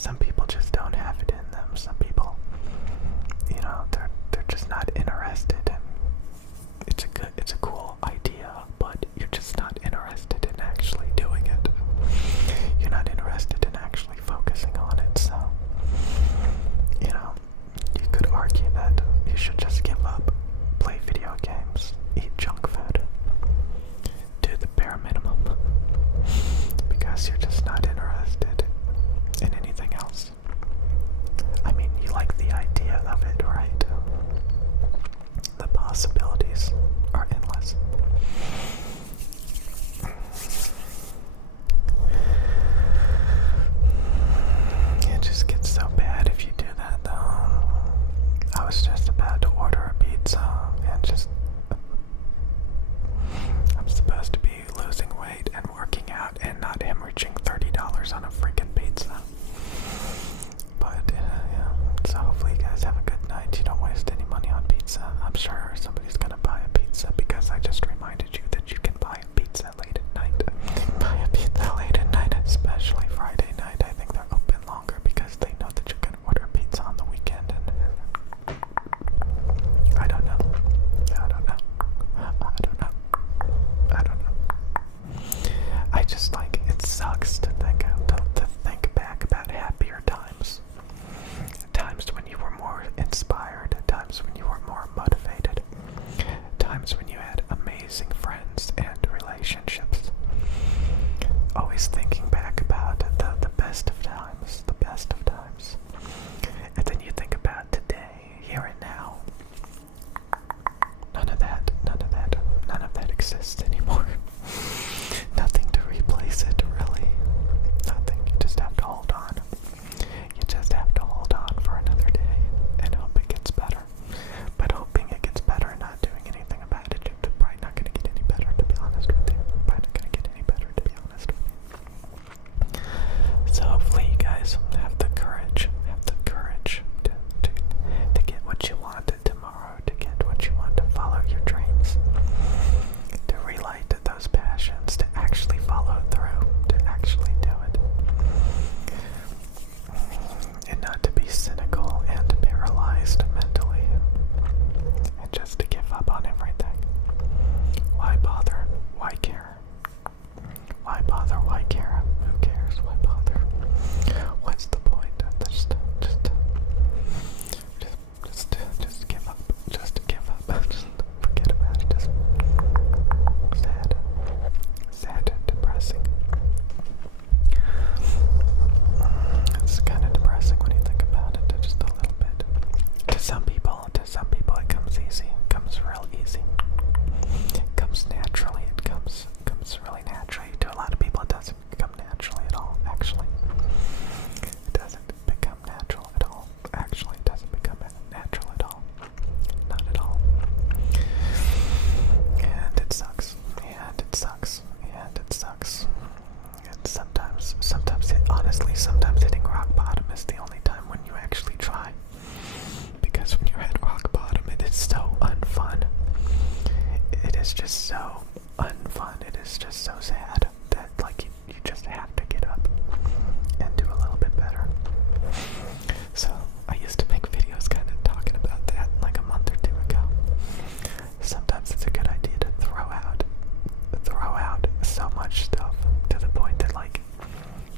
some people just don't have it in them. Some people, they're just not interested, and it's a cool idea, but you're just not interested in actually doing it. You're not interested in actually focusing on it, so, you could argue that you should just give up, play video games, eat junk food, do the bare minimum, because you're just not interested in anything else. I mean, you like the idea of it, right? The possibilities are endless. It just gets so bad if you do that, though. I was just about to order a pizza and I'm supposed to be losing weight and working out and not hemorrhaging $30 on a freaking pizza. But, yeah. So hopefully you guys have a good night. You don't waste any money on pizza. I'm sure somebody's gonna buy a pizza because I just reminded you that you can buy a pizza late at night. Buy a pizza late at night, especially Friday night. I think they're open longer because they know that you're gonna order pizza on the weekend, and I don't know. I just it sucks to think back about happier times. Times when you were more inspired, times when you were more motivated, times when you had amazing friends and relationships. Always thinking back about the best of times, And then you think about today, here and now. None of that exists anymore. Nothing to replace it, really. Nothing. You just have to hold on. You just have to hold on for another day and hope it gets better. But hoping it gets better and not doing anything about it, you're probably not going to get any better, to be honest with you. Probably not going to get any better, to be honest with you. So hopefully you guys have the courage to get what you want tomorrow, to get what you want, to follow your dreams, to relight those passions, to actually follow through, to actually do it. And not to be cynical and paralyzed mentally, and just to give up on everything. Why bother? Why care? Why bother? Why care? Who cares? Why bother? What's the point? Just give up. Just give up. Just forget about it. Just sad and depressing. It's kind of depressing when you think about it, just a little bit. To some people it comes easy. It comes real easy. It comes naturally. It comes really naturally. To a lot of people it doesn't come naturally at all, actually. It doesn't become natural at all. Actually, it doesn't become natural at all. Not at all. And it sucks. And sometimes hitting rock bottom is the only time when you actually try. Because when you're at rock bottom, it is so unfun. It is just so unfun. It is just so sad that you just have to get up and do a little bit better. So I used to make videos kind of talking about that like a month or two ago. Sometimes it's a good idea to throw out so much stuff to the point that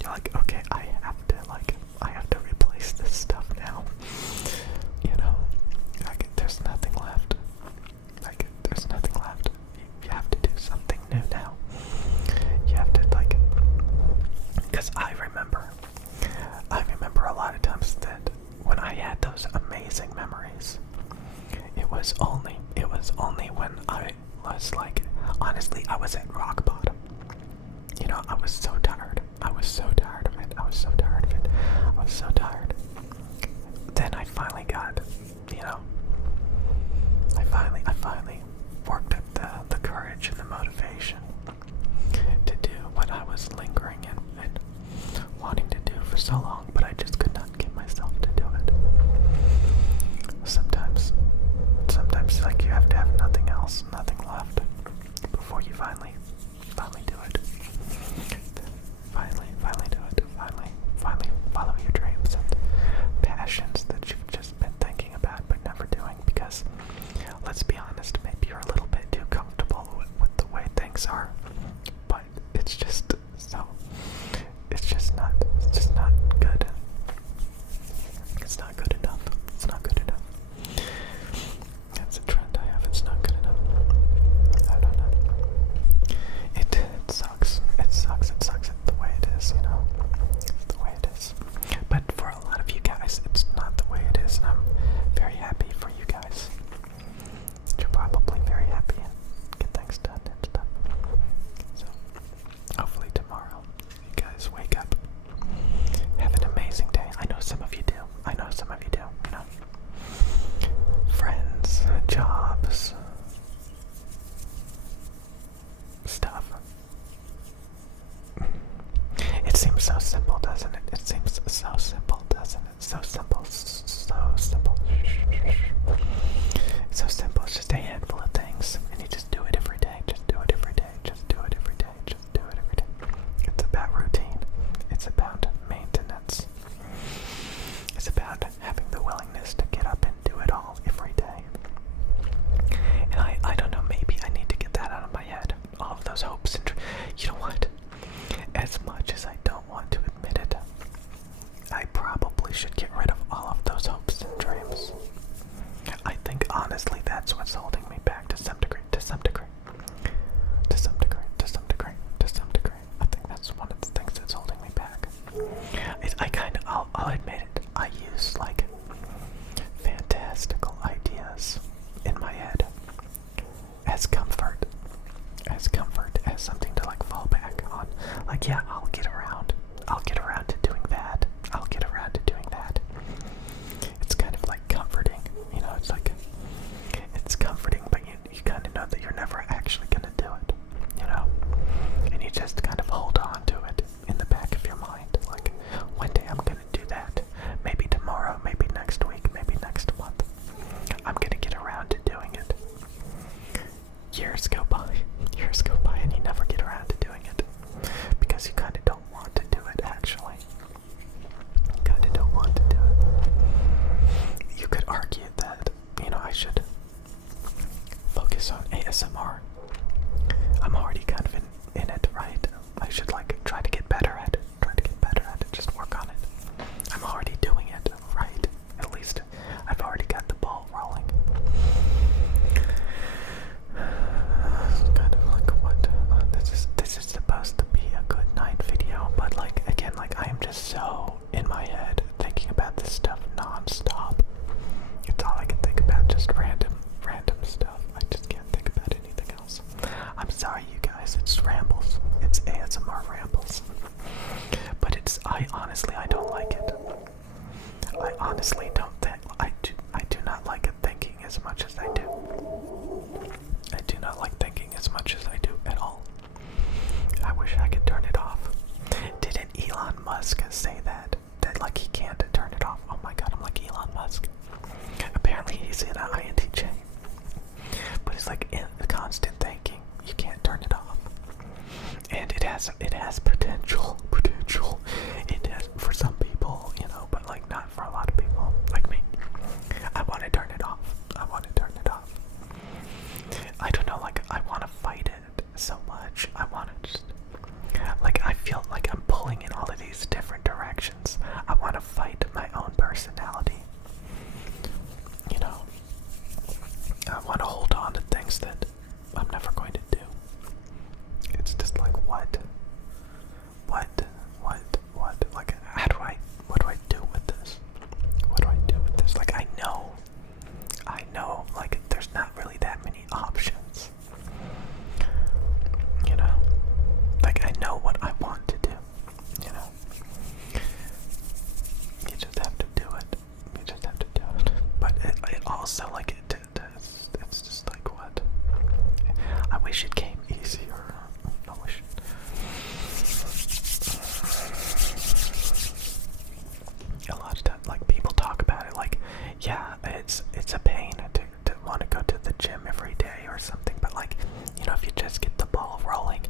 you're like, okay, I have to replace this stuff now. There's nothing left. There's nothing left. You have to do something new now. You have to because I remember a lot of times that when I had those amazing memories, it was only when I was honestly, I was at rock bottom. I was so tired. I was so tired of it. Then I finally got, I finally worked up the courage and the motivation to do what I was lingering and wanting to do for so long, but I just could not get myself to do it. Sometimes you have to have nothing else, nothing left before you finally do it. Finally do it. Finally follow your dreams. so simple, doesn't it? So simple, so simple. So simple, it's just a handful of things, and you just do it every day, just do it every day, just do it every day, just do it every day. It's about routine, it's about maintenance, it's about having the willingness to get up and do it all every day. And I don't know, maybe I need to get that out of my head, all of those hopes and you know what? As much as I don't want to admit it, I probably should get rid of all of those hopes and dreams. I think honestly that's what's holding me back to some degree, to some degree. To some degree, to some degree, to some degree. I think that's one of the things that's holding me back. I'll admit it, I use like fantastical ideas in my head as comfort, as something to like fall back on. Like, yeah, I'll get around to doing that. I'll get around to doing that. It's kind of like comforting, you know, it's comforting, but you kind of know that you're never actually going to do it, you know, and you just kind of hold on to it in the back of your mind, like, one day I'm going to do that, maybe tomorrow, maybe next week, maybe next month, I'm going to get around to doing it. Years go by, and you never get around to doing it, because you kind of don't want to do it, actually. You kind of don't want to do it. You could argue that, you know, I should focus on ASMR. I'm already kind of in it, right? I should, like, try to get better at it, just work on it. I'm already doing it, right? At least I've already got the ball rolling. Kind of like what this is supposed to be a good night video, but like again, like I am just so in my head thinking about this stuff non-stop. It's all I can think about, just random stuff. I just can't think about anything else. I'm sorry you guys, it's rambles. It's ASMR rambles. But I honestly don't like it. I honestly don't think I do not like it thinking as much as I do. I do not like thinking as much as I do at all. I wish I could turn it off. Didn't Elon Musk say that like he can't turn it off? Oh my god, I'm like Elon Musk. Apparently he's in an INTJ. But it's like in constant thinking. You can't turn it off. And it has potential. It has for some people, you know, but like not for a lot of people like me. I want to turn it off. I don't know, like I want to fight it so much. I want to just like I feel like I'm pulling in all of these different directions. I want to fight my own personality. You know, I want to hold on to things that I'm never going to do. It's just like what? Like what do I do with this? Like I know, like there's not really that many options. You know? Like I know what I want to do, you know? You just have to do it. But it also, like, it's just like what? I wish it came easier. I wish. A lot of times, like, people talk about it like, yeah, it's a pain to want to go to the gym every day or something, but like, you know, if you just get the ball rolling,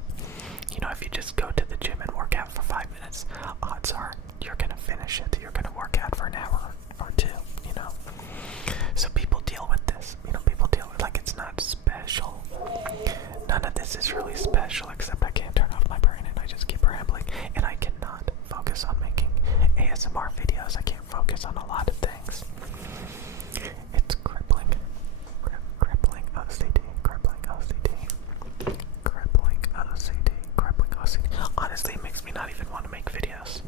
you know, if you just go to the gym and work out for 5 minutes, odds are you're gonna finish it. You're gonna work out for an hour or two, you know. So people deal with this, you know, like it's not special. None of this is really special, except I can't turn off my brain and I just keep rambling, and I cannot focus on making ASMR videos. I can't focus on a lot of things. It's crippling OCD. Honestly, it makes me not even want to make videos.